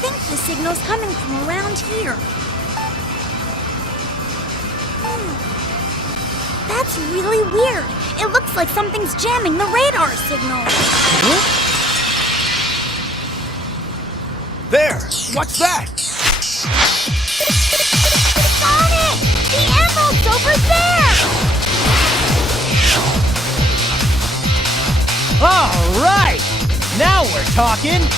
think the signal's coming from around here. That's really weird. It looks like something's jamming the radar signal. Huh? There! What's that? Sonic! The emerald's over there! All right! Now we're talking!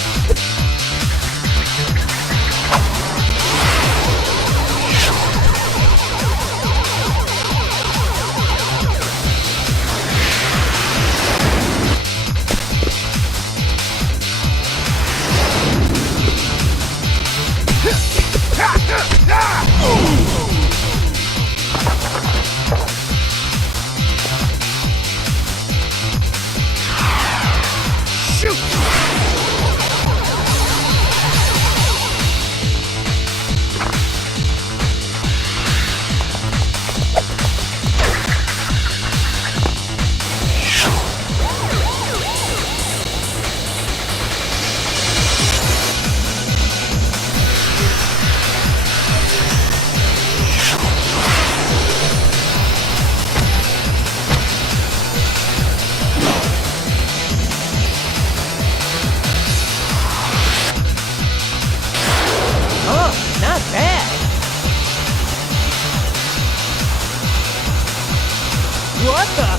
What the?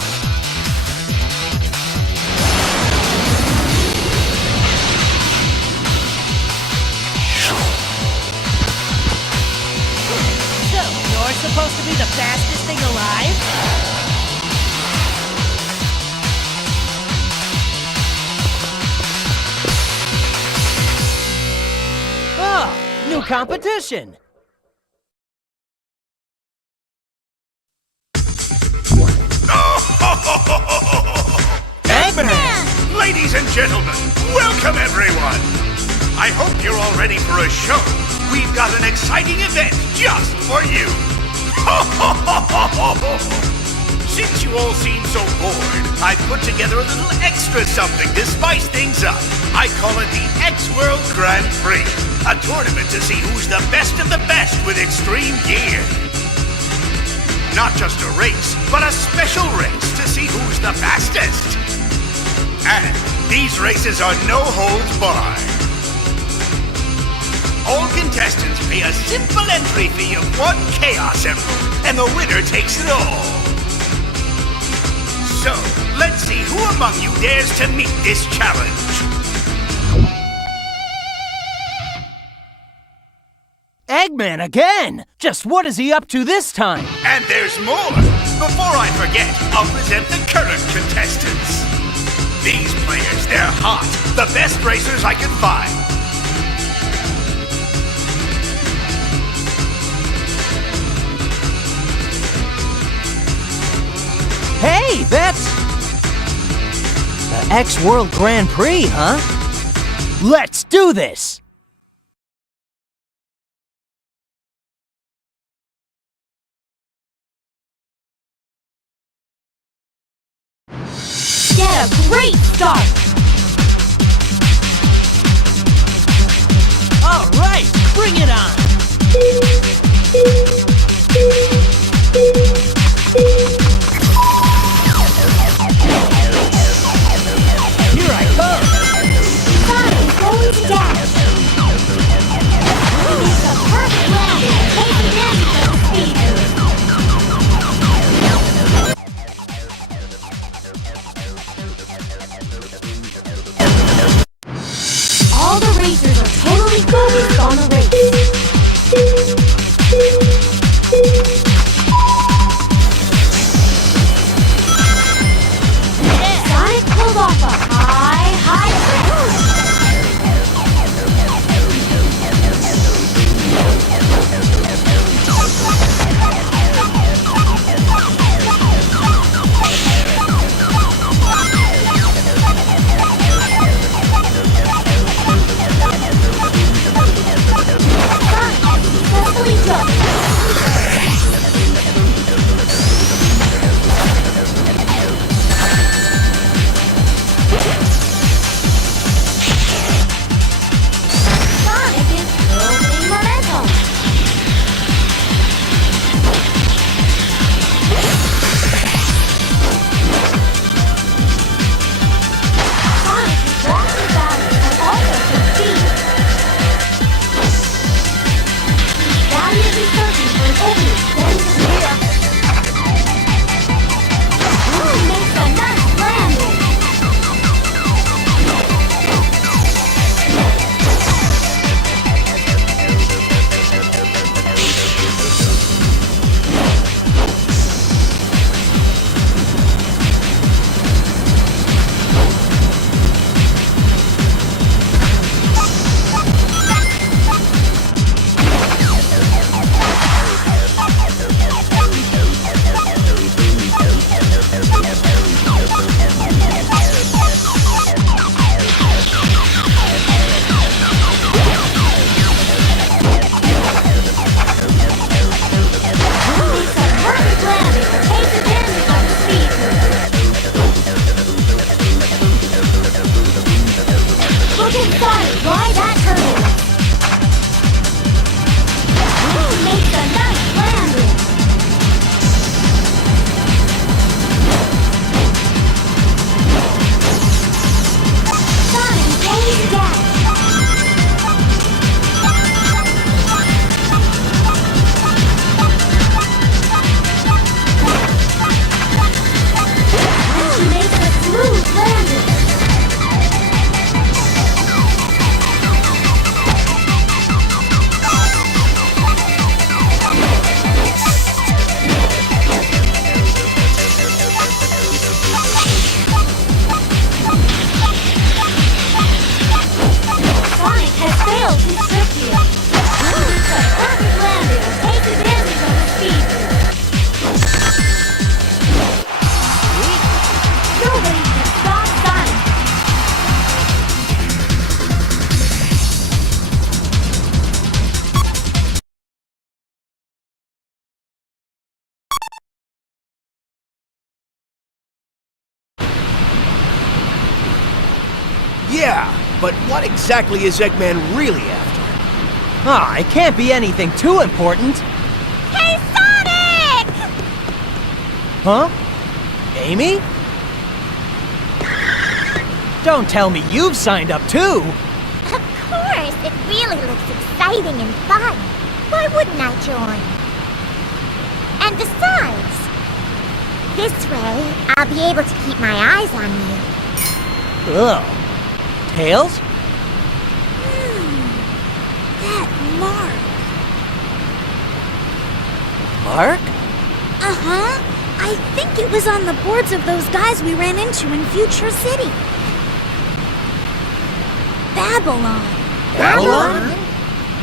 So, you're supposed to be the fastest thing alive? Oh, new competition! Eggman! Ladies and gentlemen, welcome everyone! I hope you're all ready for a show. We've got an exciting event just for you! Since you all seem so bored, I've put together a little extra something to spice things up. I call it the X-World Grand Prix, a tournament to see who's the best of the best with extreme gear. Not just a race, but a special race to see who's the fastest. And these races are no holds barred. All contestants pay a simple entry fee of 1 Chaos Emerald, and the winner takes it all. So, let's see who among you dares to meet this challenge. Eggman again! Just what is he up to this time? And there's more! Before I forget, I'll present the current contestants. These players, they're hot. The best racers I can find. Hey, that's... the X-World Grand Prix, huh? Let's do this! Get a great start! All right, bring it on! Here I come! Sonic is going to dash! He needs a perfect landing and take advantage of the speed! All the racers are totally focused on the race. Sonic pulled off a high Yeah, but what exactly is Eggman really after? Ah, it can't be anything too important. Hey, Sonic! Huh? Amy? Don't tell me you've signed up too! Of course, it really looks exciting and fun. Why wouldn't I join? And besides, this way, I'll be able to keep my eyes on you. Ugh. Tails? That mark. Mark? Uh-huh. I think it was on the boards of those guys we ran into in Future City. Babylon. Babylon?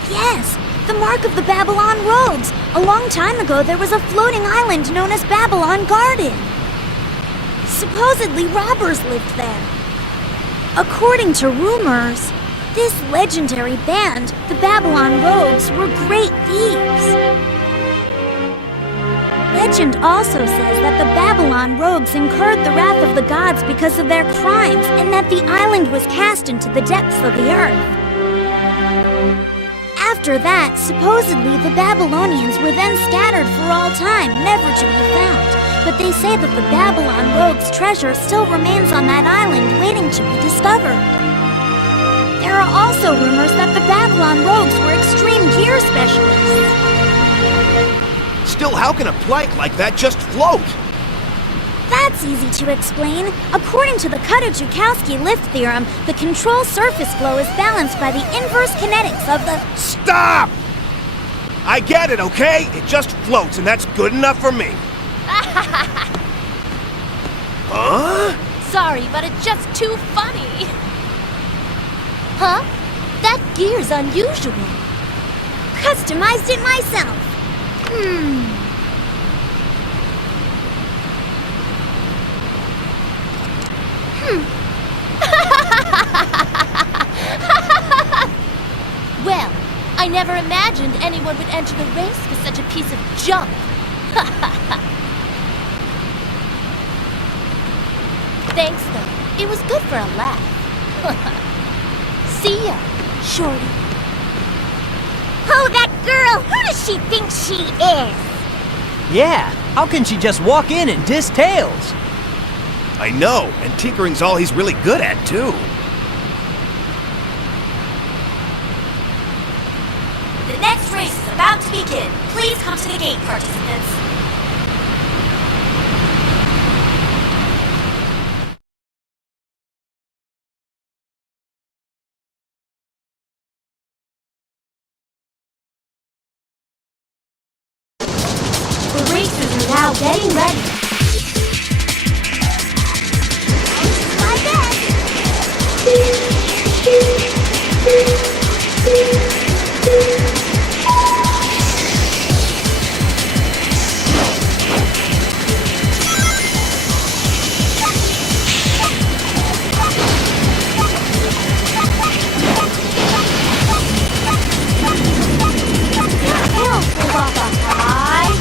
Yes, the mark of the Babylon rogues. A long time ago, there was a floating island known as Babylon Garden. Supposedly, robbers lived there. According to rumors, this legendary band, the Babylon Rogues, were great thieves. Legend also says that the Babylon Rogues incurred the wrath of the gods because of their crimes, and that the island was cast into the depths of the earth. After that, supposedly the Babylonians were then scattered for all time, never to be found. But they say that the Babylon Rogues' treasure still remains on that island, waiting to be discovered. There are also rumors that the Babylon Rogues were extreme gear specialists. Still, how can a plank like that just float? That's easy to explain. According to the Kutta-Joukowski lift theorem, the control surface flow is balanced by the inverse kinetics of the... Stop! I get it, okay? It just floats, and that's good enough for me. Huh? Sorry, but it's just too funny. Huh? That gear's unusual. Customized it myself. Well, I never imagined anyone would enter the race with such a piece of junk. Thanks, though. It was good for a laugh. See ya, Shorty. Oh, that girl! Who does she think she is? Yeah, how can she just walk in and diss Tails? I know, and tinkering's all he's really good at, too. The next race is about to begin. Please come to the gate, participants. The racers are now getting ready.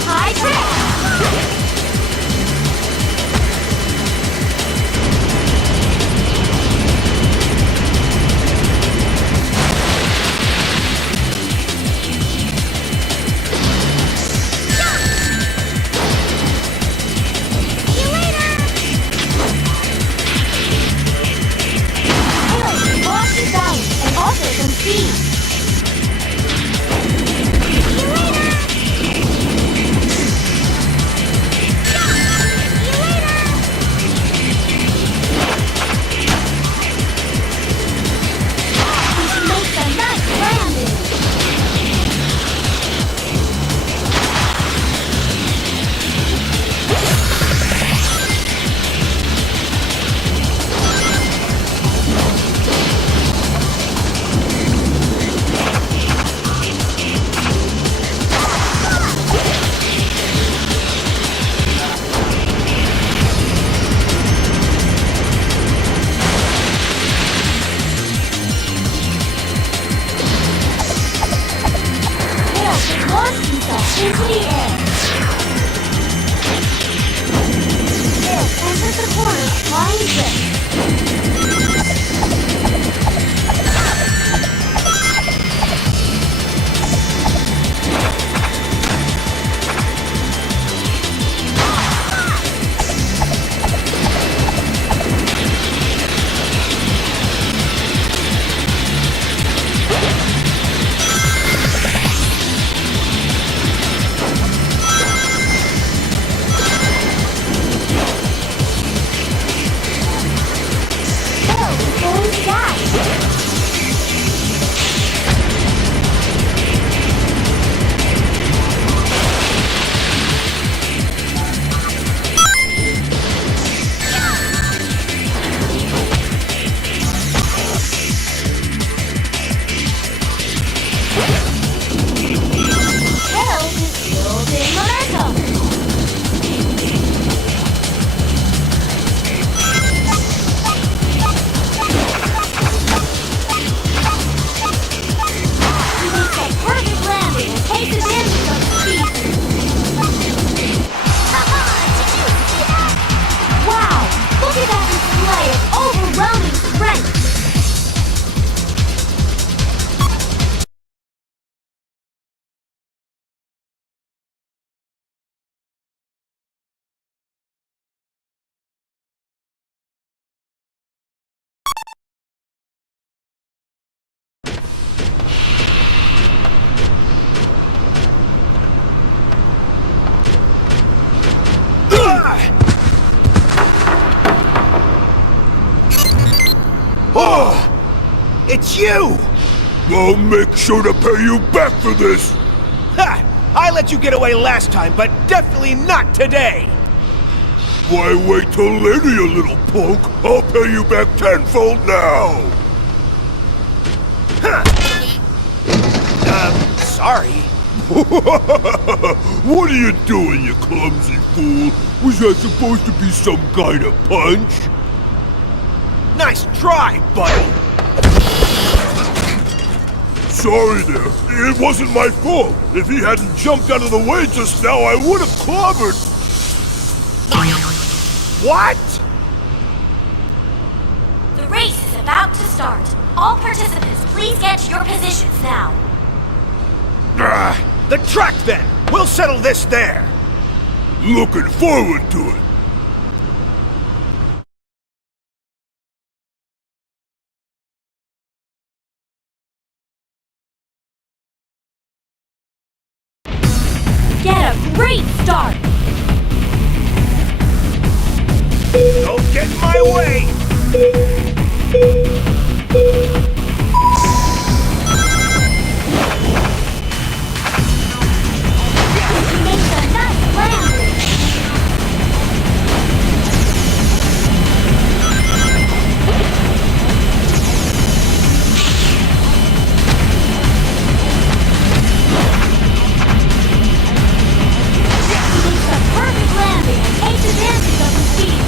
High track! into the air. Bill enters the corner, flying six. It's you! I'll make sure to pay you back for this! Ha! I let you get away last time, but definitely not today! Why wait till later, you little punk? I'll pay you back tenfold now! Sorry. What are you doing, you clumsy fool? Was that supposed to be some kind of punch? Nice try, buddy! Sorry there. It wasn't my fault. If he hadn't jumped out of the way just now, I would have clobbered. What? The race is about to start. All participants, please get to your positions now. The track, then! We'll settle this there! Looking forward to it. Get a great start! Don't get in my way! He makes a nice landing. He makes a perfect landing and takes advantage of the speed.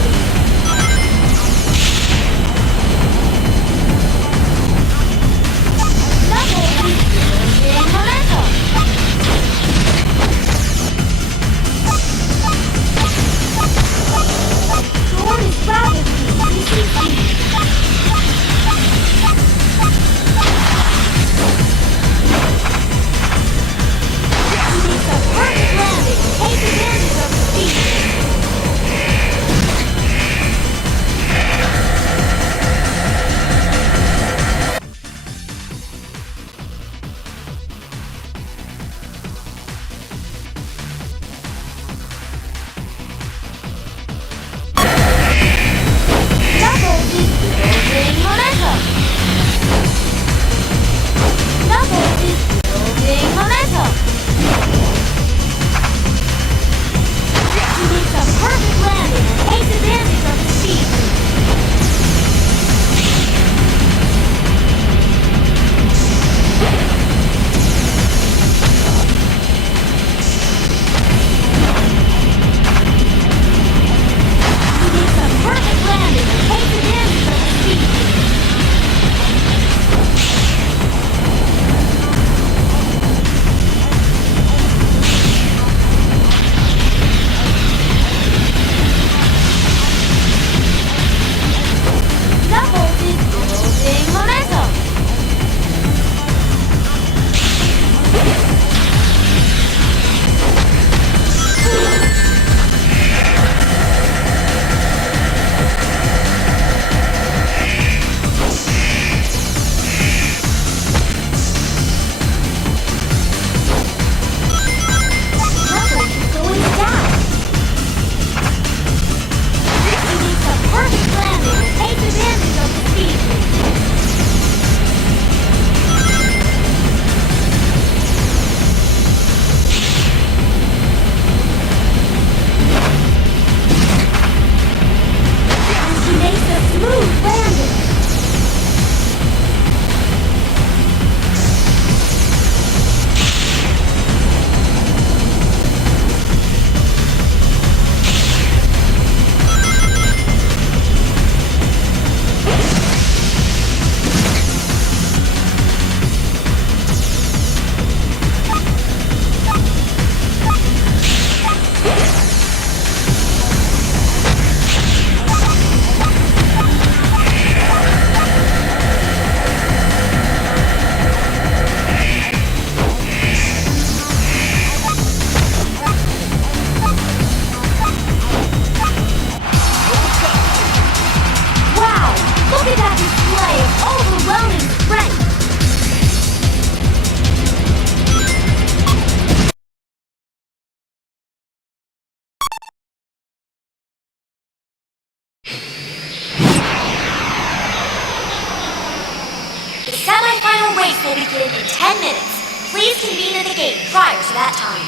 race will begin in 10 minutes. Please convene at the gate prior to that time.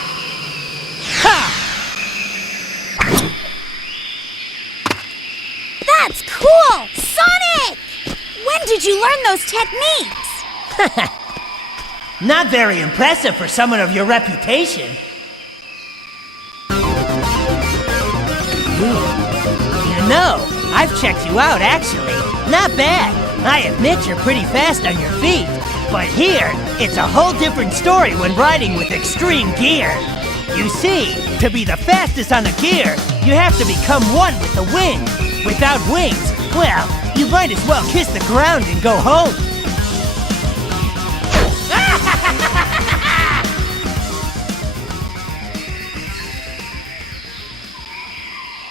That's cool! Sonic! When did you learn those techniques? Not very impressive for someone of your reputation. You know, I've checked you out, actually. Not bad. I admit you're pretty fast on your feet. But here, it's a whole different story when riding with extreme gear. You see, to be the fastest on a gear, you have to become one with the wind. Without wings, well, you might as well kiss the ground and go home.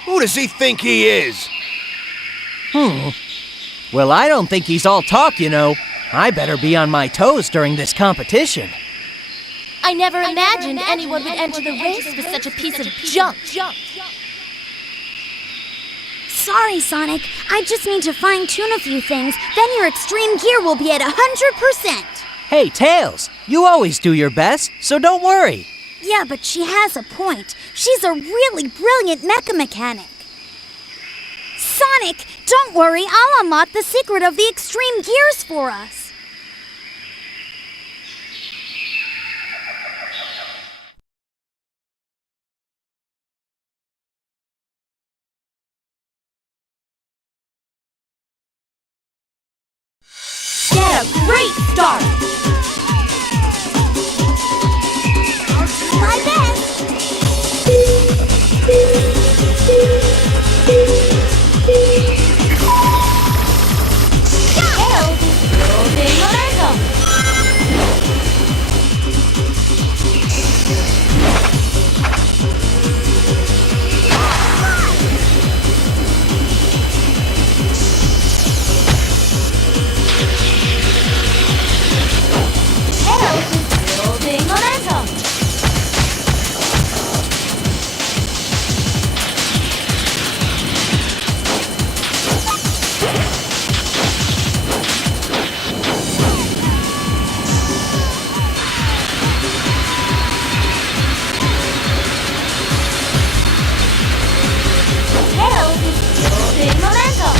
Who does he think he is? Well, I don't think he's all talk, you know. I better be on my toes during this competition. I never imagined anyone would enter the race with such a piece of junk. Sorry, Sonic. I just need to fine-tune a few things, then your extreme gear will be at 100%. Hey, Tails, you always do your best, so don't worry. Yeah, but she has a point. She's a really brilliant mecha mechanic. Sonic, don't worry. I'll unlock the secret of the extreme gears for us. Get a great start! My best. Tails is building momentum! Tails is building momentum! Tails is building momentum!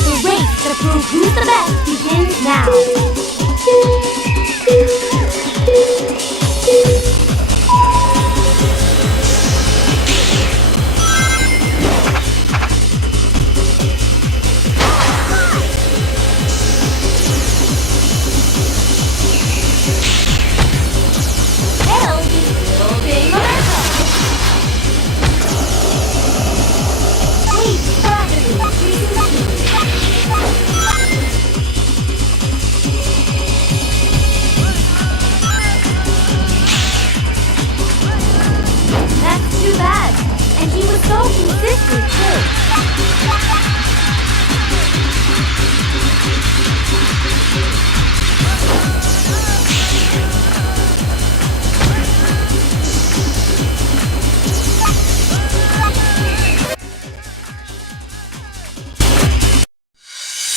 The race to prove who's the best begins now. Tails is building momentum. Please rapidly increasing speed. That's too bad. And he was so consistent too.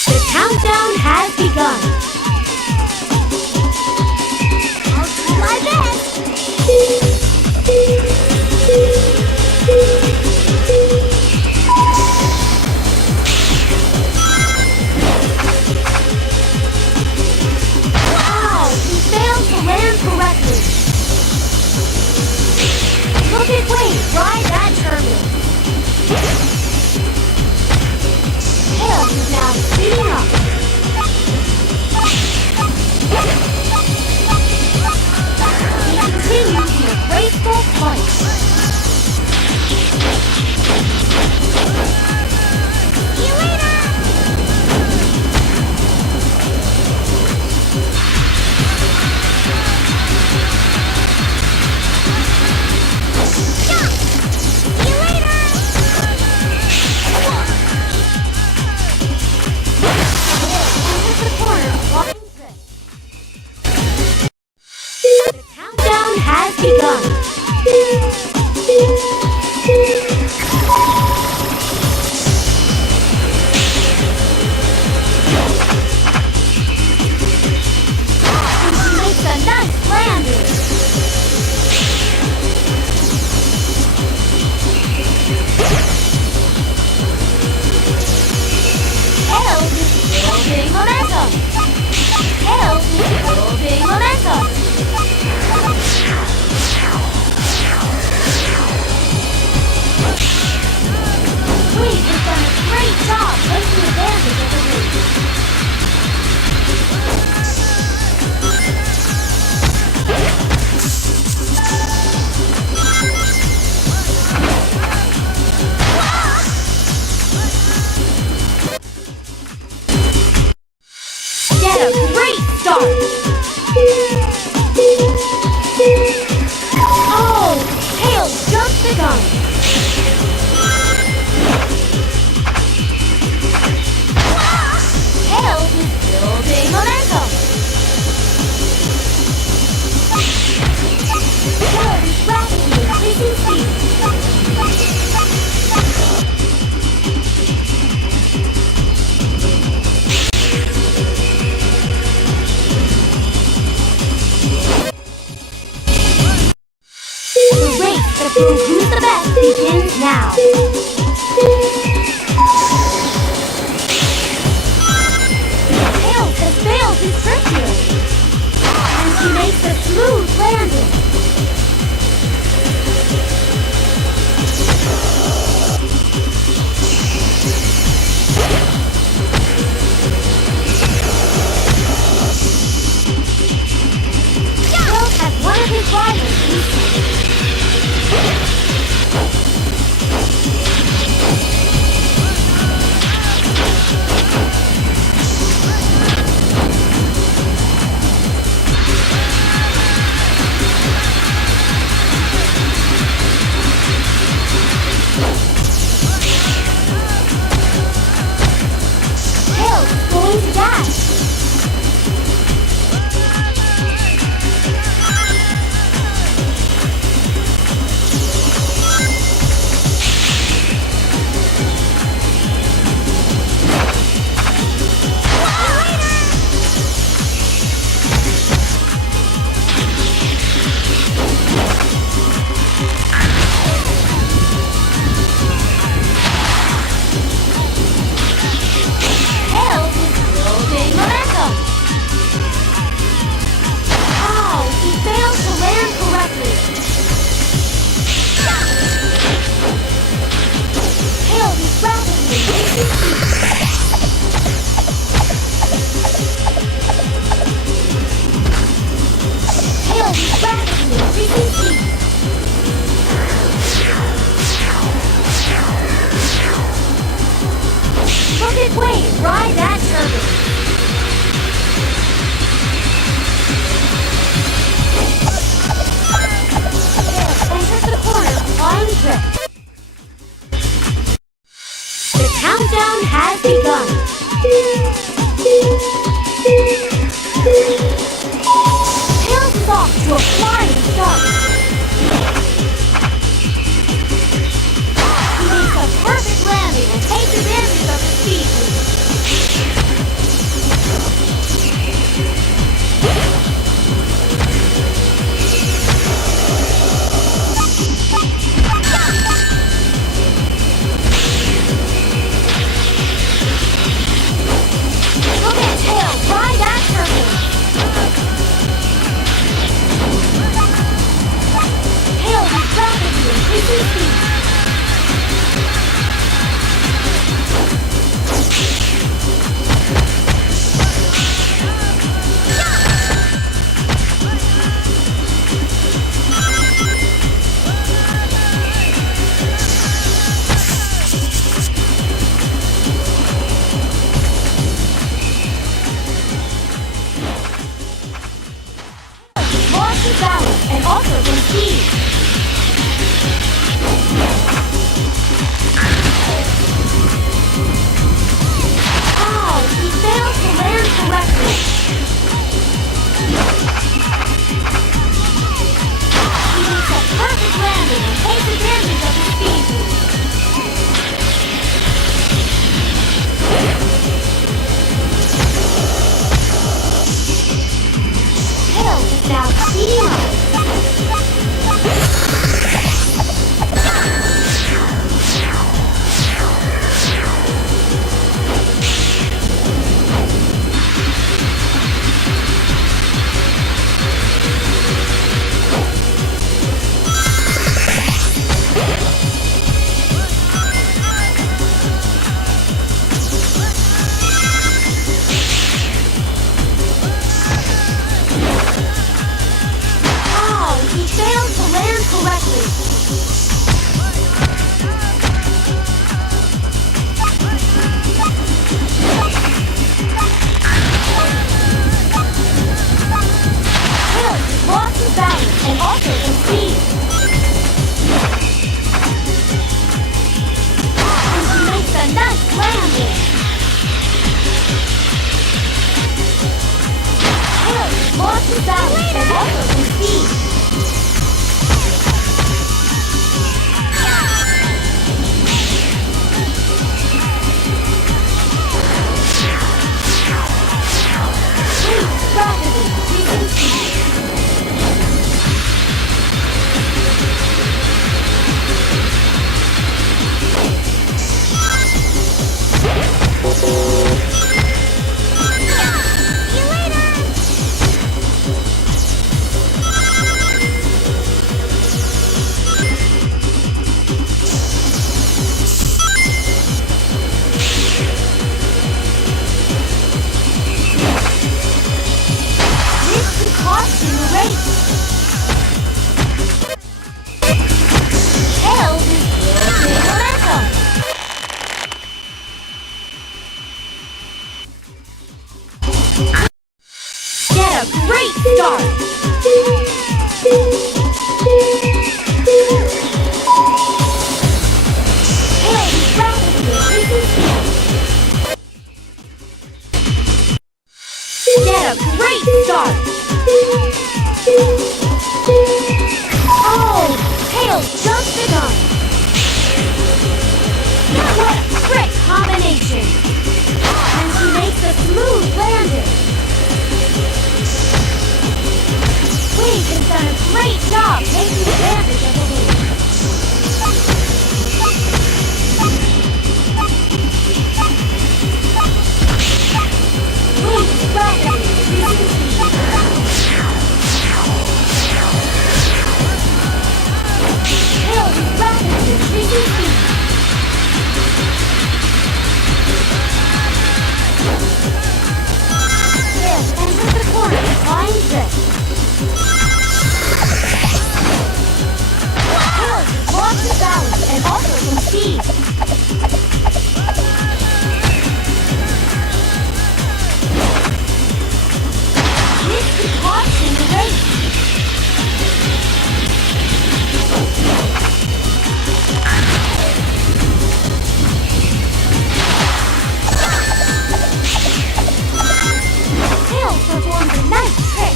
The countdown has begun. I'll do my best. Wow, he failed to land correctly. Look at Wade ride that turbine. Tails is now speeding up. He continues in a graceful flight. See you later. See you later. Makes a nice landing. Tails is building momentum. Tails is building momentum. Tweet has done a great job taking advantage of the lead. Get a great start! Oh! Tails jumped the gun! Tails is building momentum! Tails is rapidly increasing speed! The race to prove who's the best begins now. Tails has failed his trip here. And he makes a smooth landing. Tails has one of his rivals beaten. Tails is going to dash. Tails is building momentum. Oh, he failed to land correctly. Tails is rapidly increasing speed. Tails is rapidly increasing speed. Rocket Wave, ride that turbine. Enters the corner, flying trip. The countdown has begun. Tails is off to a flying start. He makes a perfect landing and takes advantage of the speed boost. Look at Tails, ride that turtle. Tails is rapidly increasing speed. Lost his balance and also some speed. Oh, he failed to land correctly. He makes a perfect landing. the balance and also some speed. Wait, rapidly increasing speed. This could cost you the race. Tails is building momentum. Get a great start. Tails is rapidly increasing speed. Get a great start. Oh, Tails jumped the gun. What a trick combination. And she makes a smooth landing. Wade has done a great job taking advantage of the lead. Wade is rapidly increasing speed. Tails is rapidly increasing speed. Tails enters the corner, flying trick. Tails has lost his balance and also some speed. This could cost him the race. Tails performs a nice trick.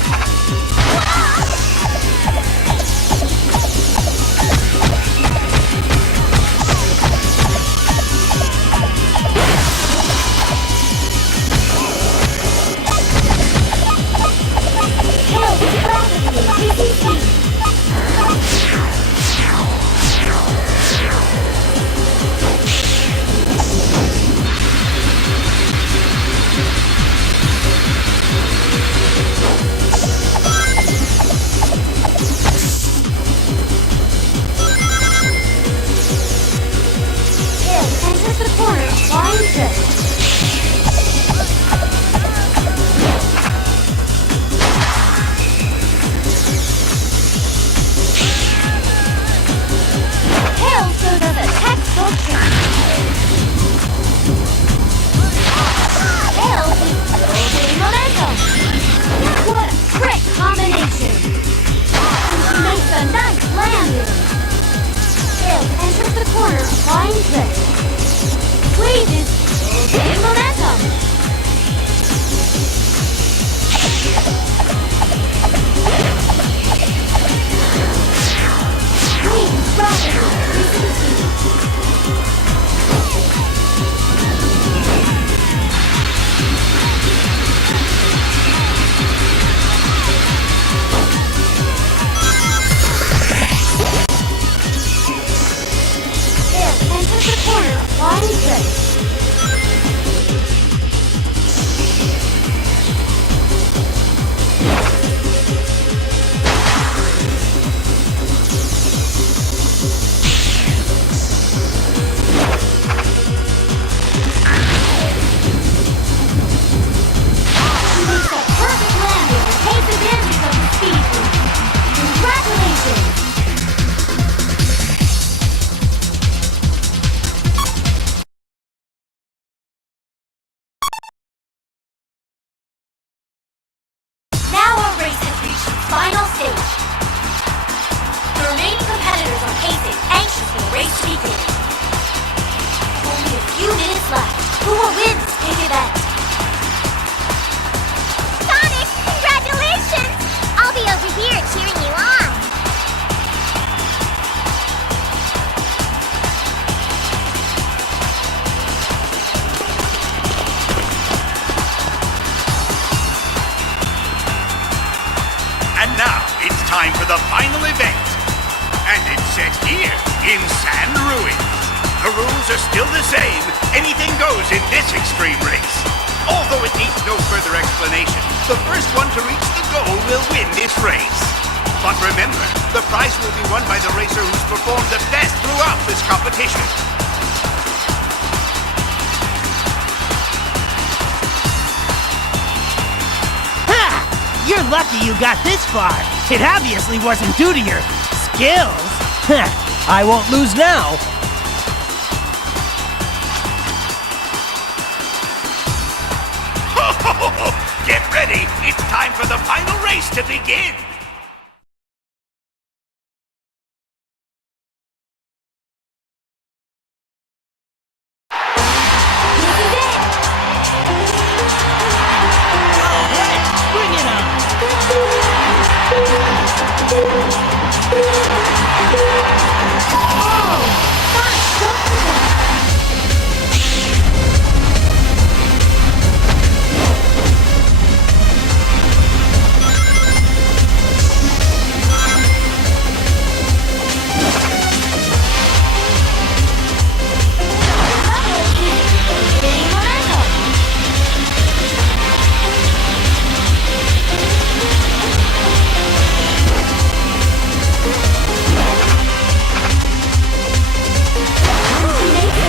Tails is rapidly increasing speed. Tails enters the corner, flying trick. Tails goes as a textbook trick. Tails is building momentum. What a trick combination. She makes a nice landing. Tails enters the corner, flying trick. Wade is building momentum. Wade is rapidly increasing speed. Tails enters the corner, flying trick. She makes a perfect landing and takes advantage of the speed boost. Congratulations! Now our race has reached its final stage. The remaining competitors are pacing, anxious for the race to begin. Only a few minutes left. Who will win this big event? Sonic, congratulations! And now it's time for the final event. And it's set here in San Ruins. The rules are still the same. Anything goes in this extreme race. Although it needs no further explanation, the first one to reach the goal will win this race. But remember, the prize will be won by the racer who's performed the best throughout this competition. Ha! You're lucky you got this far. It obviously wasn't due to your skills. Heh, I won't lose now. Get ready! It's time for the final race to begin! Bring it on! Gaining momentum. Makes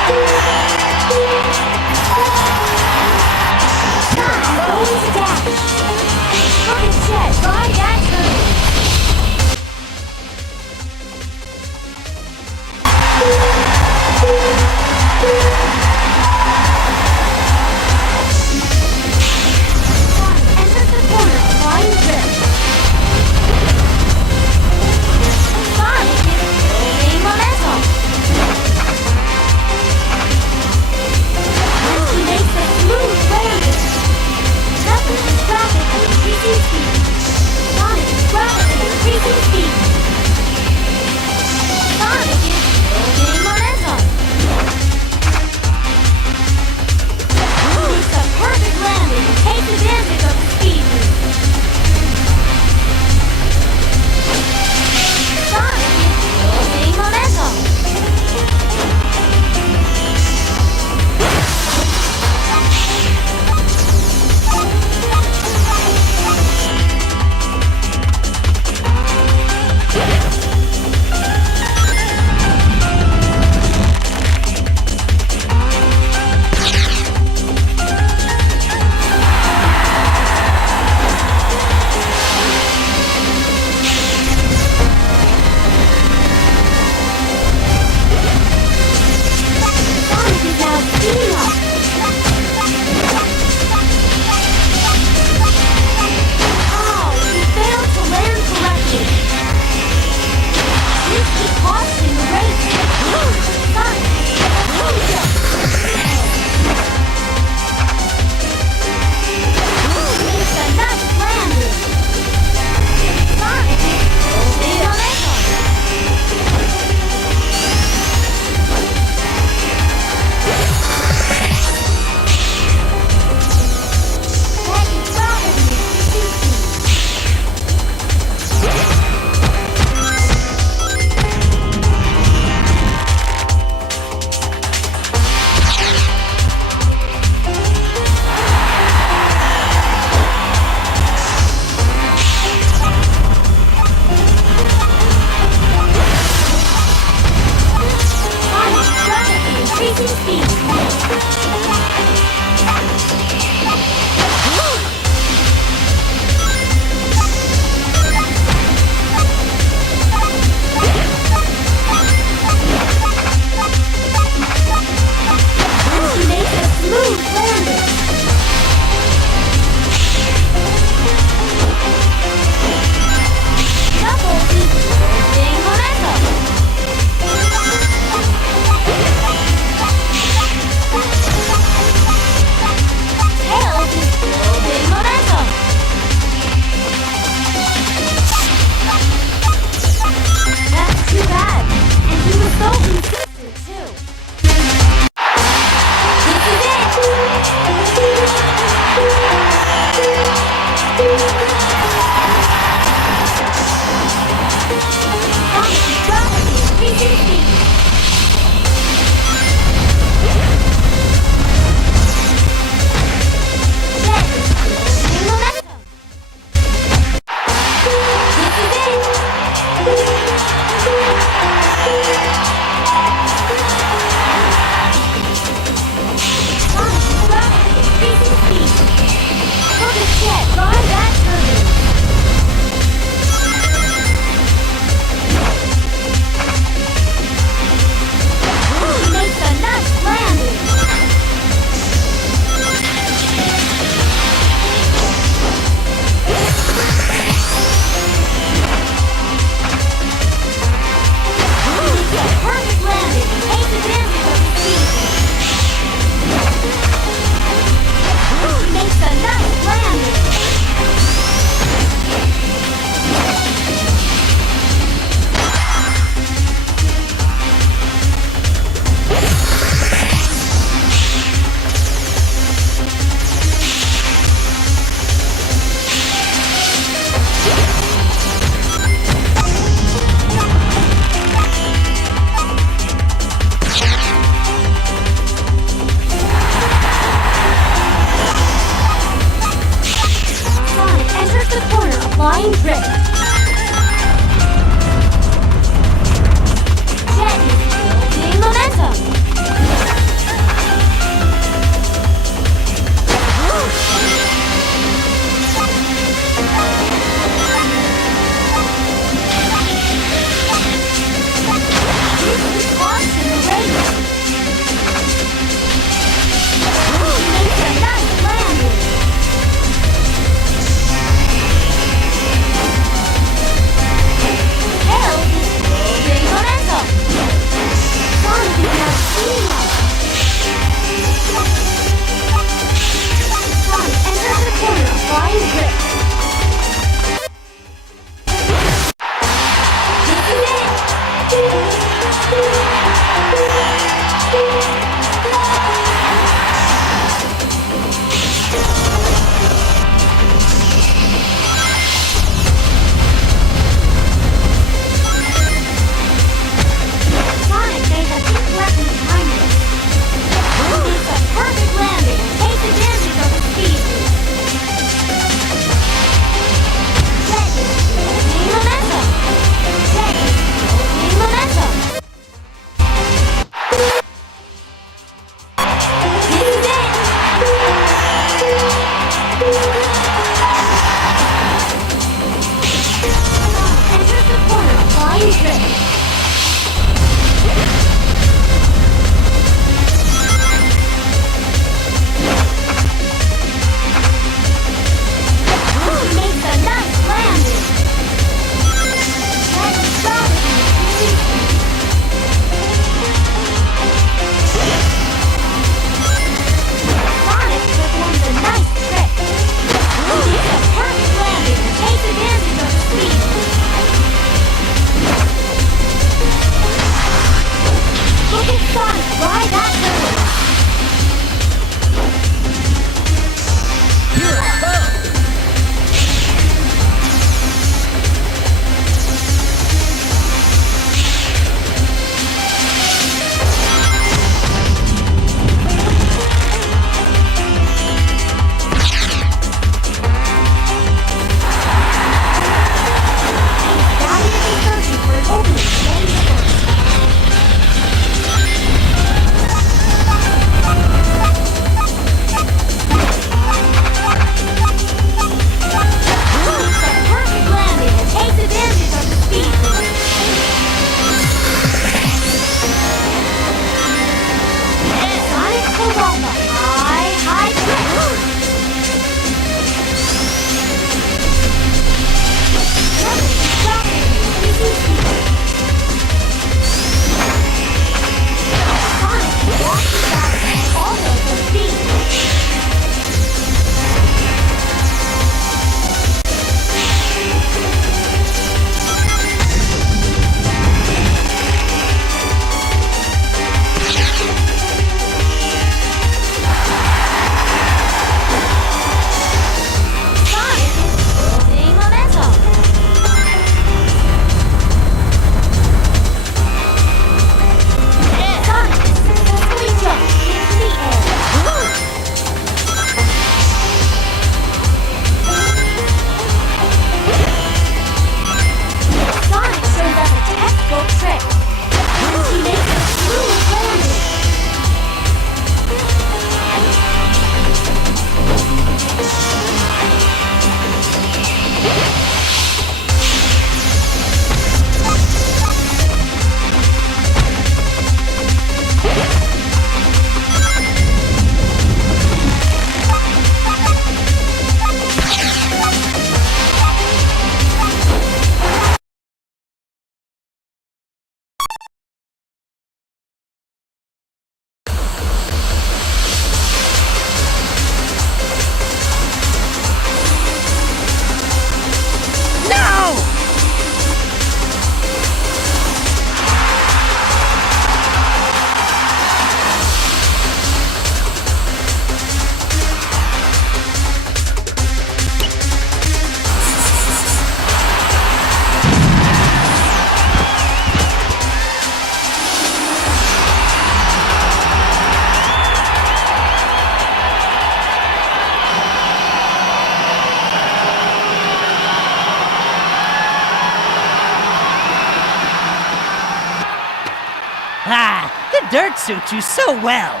Ah, the dirt suits you so well.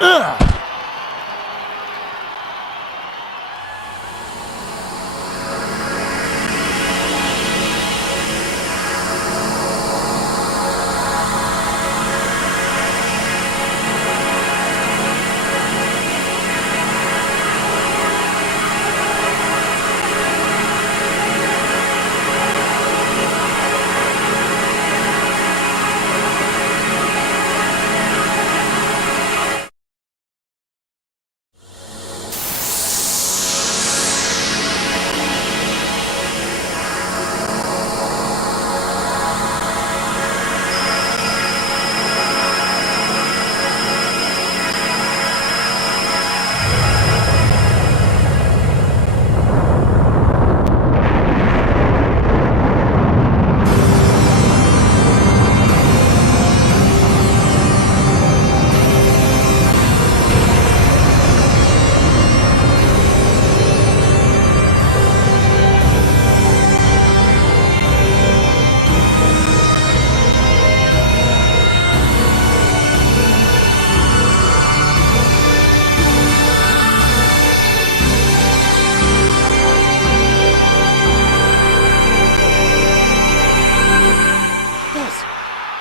Ugh!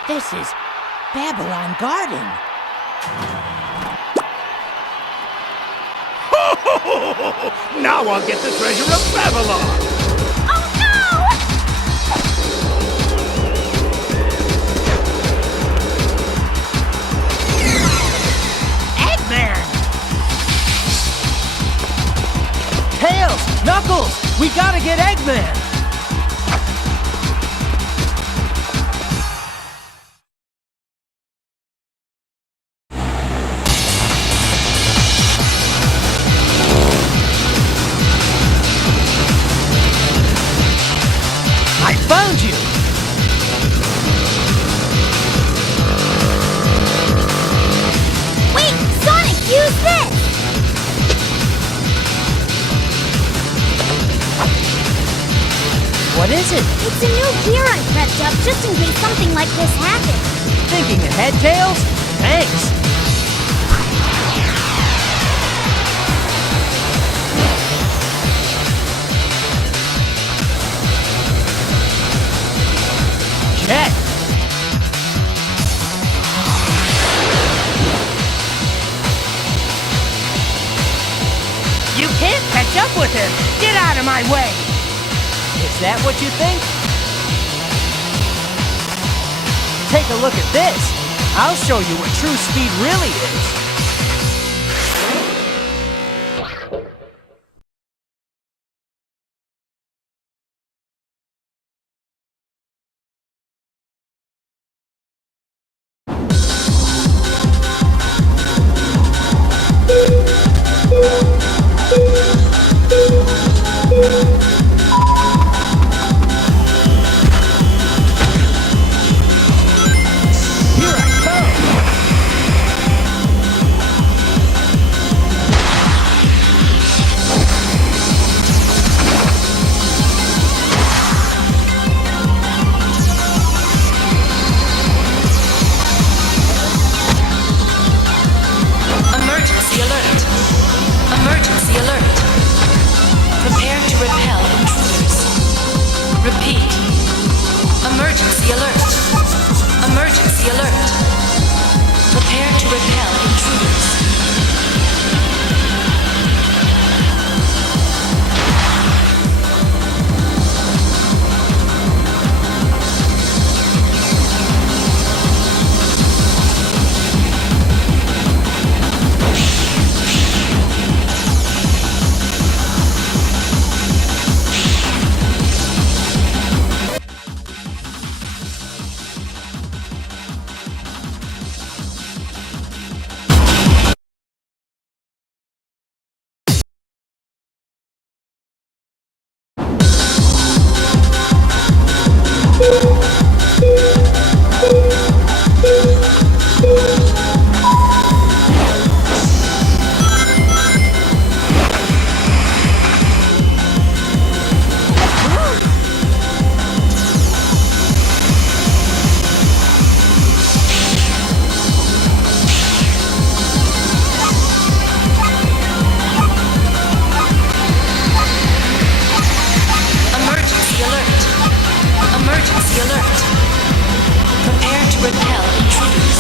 This is Babylon Garden. Now I'll get the treasure of Babylon! Eggman! Tails! Knuckles! We gotta get Eggman! I found you! Wait, Sonic, use this! What is it? It's a new gear I prepped up just in case something like this happens. Thinking ahead, Tails? Thanks! Jet! You can't catch up with him! Get out of my way! Is that what you think? Take a look at this! I'll show you what true speed really is! repel intruders.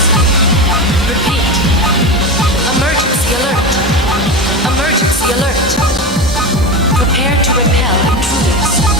Repeat. Emergency alert. Emergency alert. Prepare to repel intruders.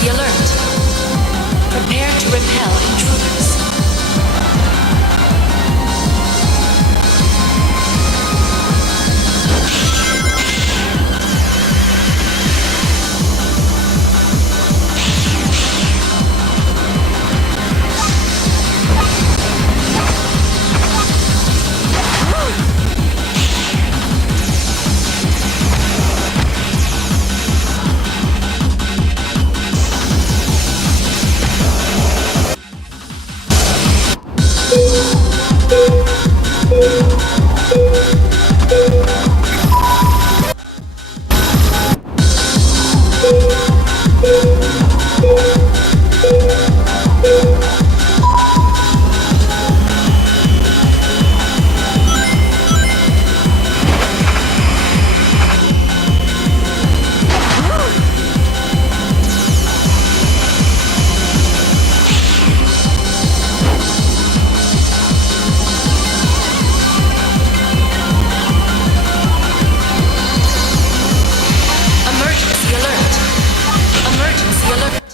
Emergency alert. Prepare to repel intruders. Emergency alert. Emergency alert.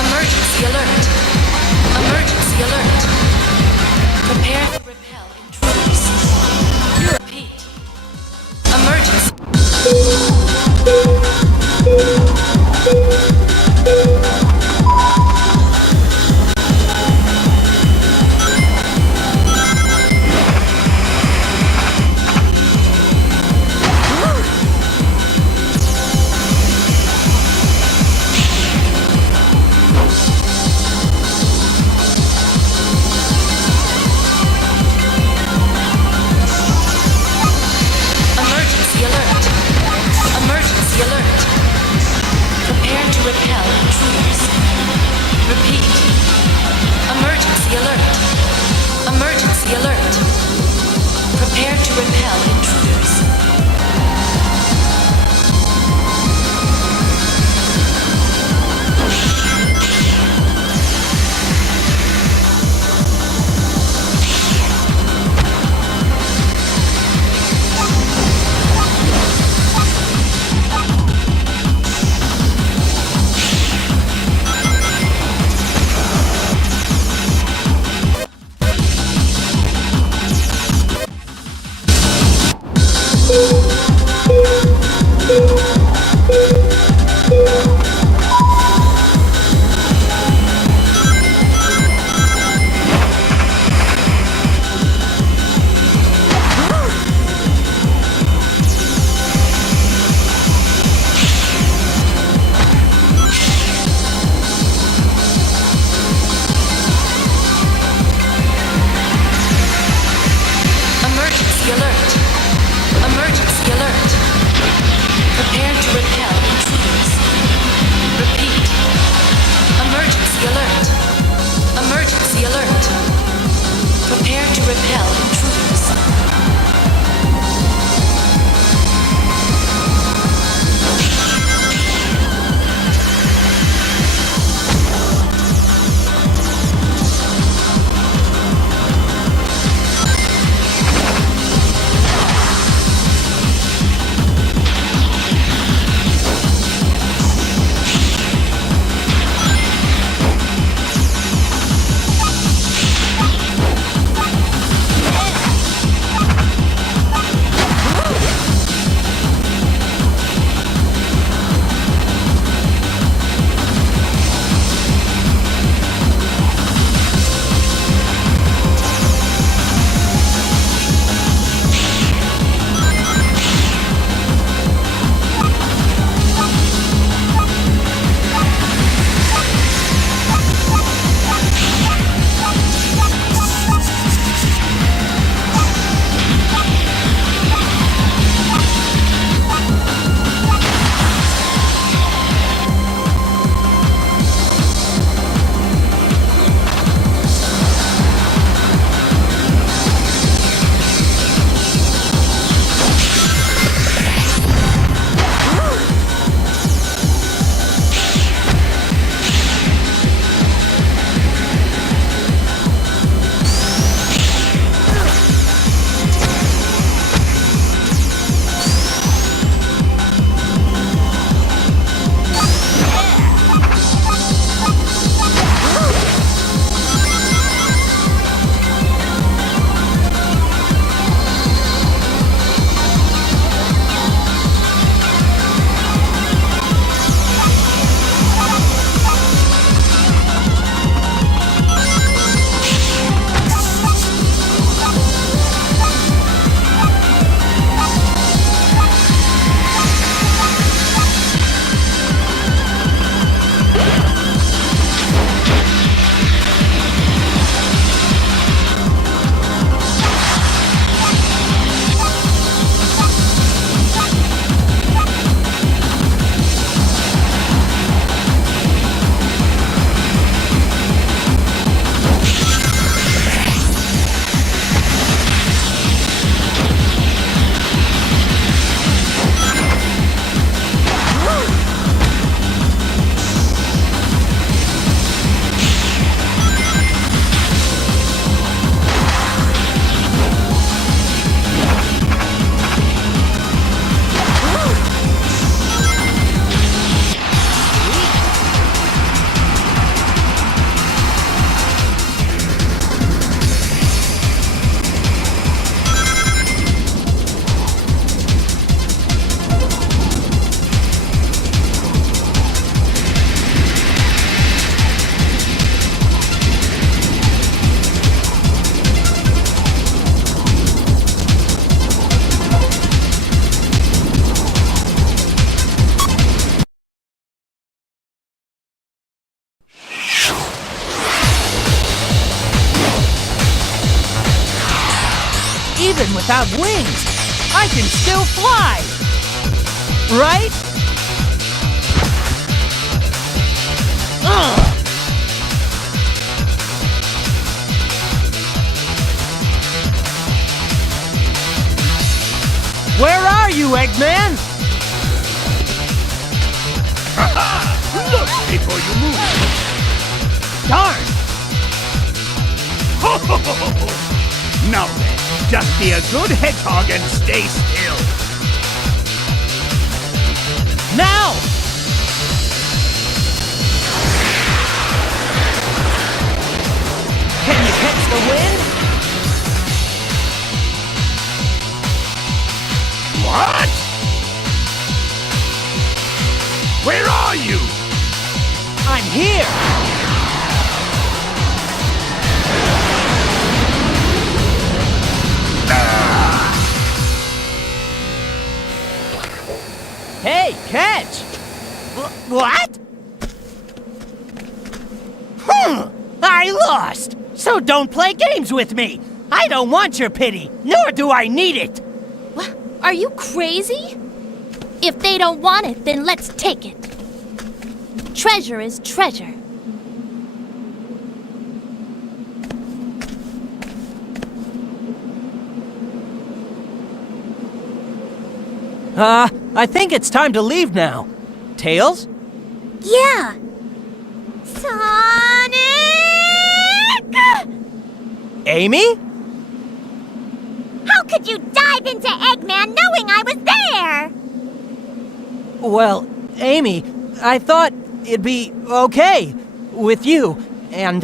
Emergency alert. Emergency alert. Prepare to repel intruders. Repeat. Emergency. Emergency alert. Emergency alert. Prepare to repel intruders. Repeat. Emergency alert. Emergency alert. Prepare to repel intruders. Emergency alert. Emergency alert. Prepare to repel intruders. Repeat. Emergency alert. Emergency alert. Prepare to repel intruders. have wings. I can still fly. Right? Ugh. Where are you, Eggman? Look before you move. Darn! Now then, just be a good hedgehog and stay still. Now! Can you catch the wind? What? Where are you? I'm here! Hey, catch! What? I lost! So don't play games with me! I don't want your pity, nor do I need it! What? Are you crazy? If they don't want it, then let's take it. Treasure is treasure. I think it's time to leave now. Tails? Yeah. Sonic! Amy? How could you dive into Eggman knowing I was there? Well, Amy, I thought it'd be okay with you, and,